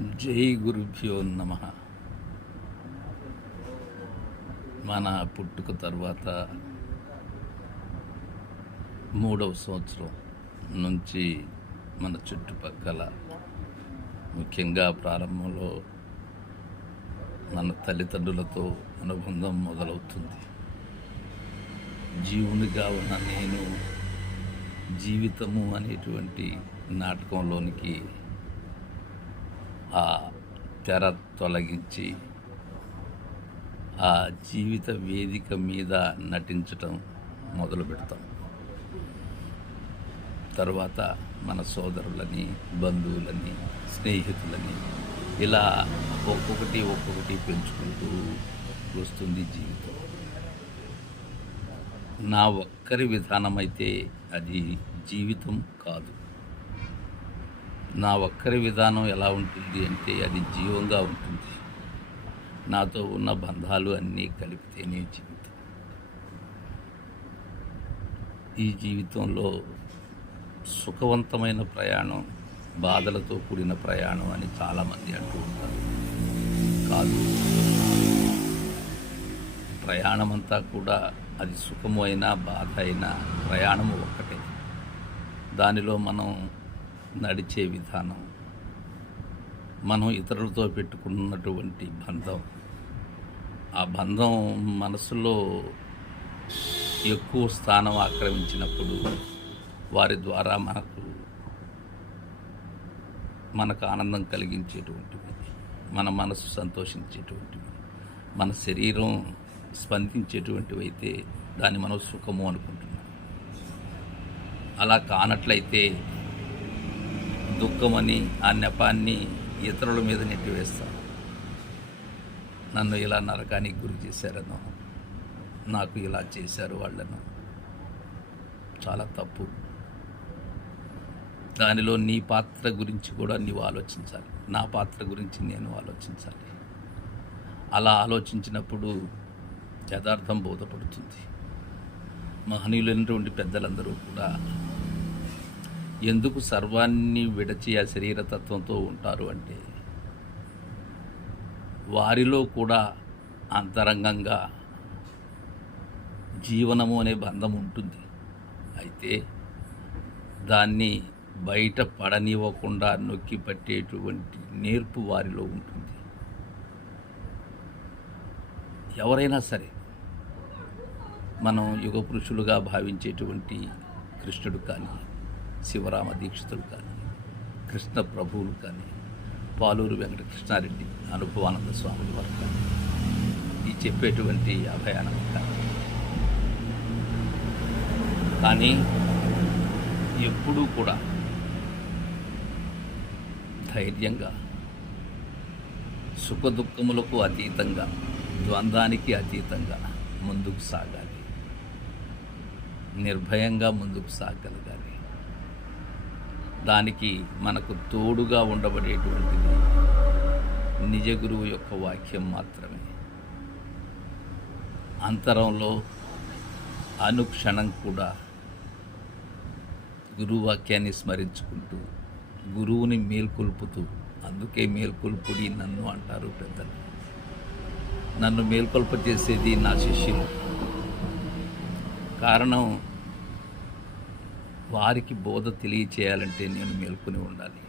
జై గురుభ్యో నమ. మన పుట్టుక తర్వాత 3వ సంవత్సరం నుంచి మన చుట్టుపక్కల, ముఖ్యంగా ప్రారంభంలో మన తల్లిదండ్రులతో అనుబంధం మొదలవుతుంది. జీవునిగా ఉన్న నేను జీవితము అనేటువంటి నాటకంలోనికి ఆ తెర తొలగించి ఆ జీవిత వేదిక మీద నటించటం మొదలు పెడతాం. తర్వాత మన సోదరులని, బంధువులని, స్నేహితులని ఇలా ఒక్కొక్కటి పెంచుకుంటూ వస్తుంది జీవితం. నా ఒక్కరి విధానం అయితే అది జీవితం కాదు. నా ఒక్కరి విధానం ఎలా ఉంటుంది అంటే అది జీవంగా ఉంటుంది. నాతో ఉన్న బంధాలు అన్నీ కలిపితేనే జీవితం. ఈ జీవితంలో సుఖవంతమైన ప్రయాణం బాధలతో కూడిన ప్రయాణం అని చాలామంది అంటూ ఉంటారు. కాదు, ప్రయాణం అంతా కూడా అది సుఖము అయినా బాధ అయినా ప్రయాణము ఒక్కటే. దానిలో మనం నడిచే విధానం, మనం ఇతరులతో పెట్టుకున్నటువంటి బంధం, ఆ బంధం మనసులో ఎక్కువ స్థానం ఆక్రమించినప్పుడు వారి ద్వారా మనకు ఆనందం కలిగించేటువంటివి, మన మనసు సంతోషించేటువంటివి, మన శరీరం స్పందించేటువంటివి అయితే దాన్ని మనం సుఖము అనుకుంటున్నాం. అలా కానట్లయితే దుఃఖమని ఆ నెపాన్ని ఇతరుల మీద నెట్టివేస్తాను. నన్ను ఇలా నరకానికి గురి చేశారనో, నాకు ఇలా చేశారు వాళ్ళను, చాలా తప్పు. దానిలో నీ పాత్ర గురించి కూడా నీవు ఆలోచించాలి, నా పాత్ర గురించి నేను ఆలోచించాలి. అలా ఆలోచించినప్పుడు యథార్థం బోధపడుతుంది. మహనీయులైనటువంటి పెద్దలందరూ కూడా ఎందుకు సర్వాన్ని విడచి ఆ శరీరతత్వంతో ఉంటారు అంటే వారిలో కూడా అంతరంగంగా జీవనము అనే బంధం ఉంటుంది. అయితే దాన్ని బయట పడనివ్వకుండా నొక్కి పట్టేటువంటి నేర్పు వారిలో ఉంటుంది. ఎవరైనా సరే, మనం యుగ పురుషులుగా భావించేటువంటి కృష్ణుడు కానీ, శివరామ దీక్షితులు కానీ, కృష్ణ ప్రభువులు కానీ, పాలూరు వెంకట కృష్ణారెడ్డి, అనుభవానంద స్వాముల వారు కానీ, ఈ చెప్పేటువంటి అభయానంద కానీ ఎప్పుడూ కూడా ధైర్యంగా, సుఖదుఖములకు అతీతంగా, ద్వంద్వానికి అతీతంగా ముందుకు సాగాలి. నిర్భయంగా ముందుకు సాగగలగాలి. దానికి మనకు తోడుగా ఉండబడేటువంటిది నిజ గురువు యొక్క వాక్యం మాత్రమే. అంతరంలో అనుక్షణం కూడా గురువు వాక్యాన్ని స్మరించుకుంటూ, గురువుని మేల్కొల్పుతూ, అందుకే మేల్కొల్పుడి నన్ను అంటారు పెద్దలు. నన్ను మేల్కొల్ప చేసేది నా శిష్యులు. కారణం, వారికి బోధ తెలియచేయాలంటే నేను మేల్కొని ఉండాలి.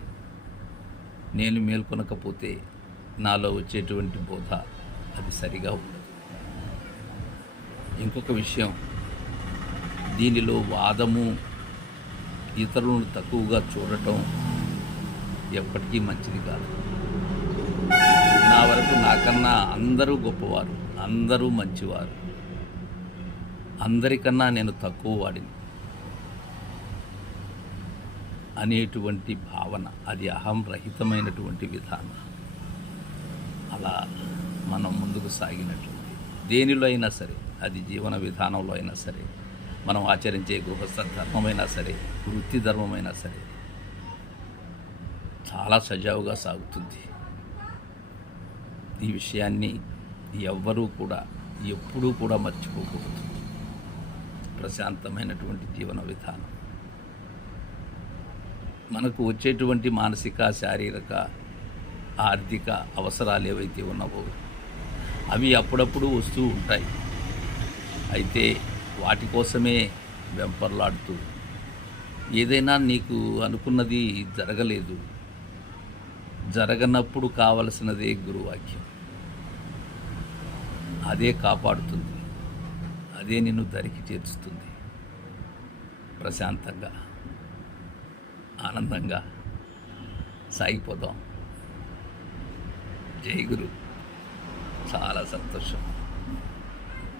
నేను మేల్కొనకపోతే నాలో వచ్చేటువంటి బోధ అది సరిగా ఉండదు. ఇంకొక విషయం, దీనిలో వాదము, ఇతరులను తక్కువగా చూడటం ఎప్పటికీ మంచిది కాదు. నా వరకు నాకన్నా అందరూ గొప్పవారు, అందరూ మంచివారు, అందరికన్నా నేను తక్కువ వాడిని అనేటువంటి భావన, అది అహం రహితమైనటువంటి విధానం. అలా మనం ముందుకు సాగినటువంటి దేనిలో అయినా సరే, అది జీవన విధానంలో అయినా సరే, మనం ఆచరించే గృహస్థ ధర్మమైనా సరే, వృత్తి ధర్మమైనా సరే, చాలా సజావుగా సాగుతుంది. ఈ విషయాన్ని ఎవ్వరూ కూడా ఎప్పుడూ కూడా మర్చిపోకూడదు. ప్రశాంతమైనటువంటి జీవన విధానం, మనకు వచ్చేటువంటి మానసిక, శారీరక ఆర్థిక అవసరాలు ఏవైతే ఉన్నావో అవి అప్పుడప్పుడు వస్తూ ఉంటాయి. అయితే వాటి కోసమే వెంపర్లాడుతూ ఏదైనా నీకు అనుకున్నది జరగలేదు, జరగనప్పుడు కావలసినదే గురువాక్యం. అదే కాపాడుతుంది, అదే నిన్ను దరికి చేర్చుతుంది. ప్రశాంతంగా ఆనందంగా సాగిపోదాం. జై గురు. చాలా సంతోషం.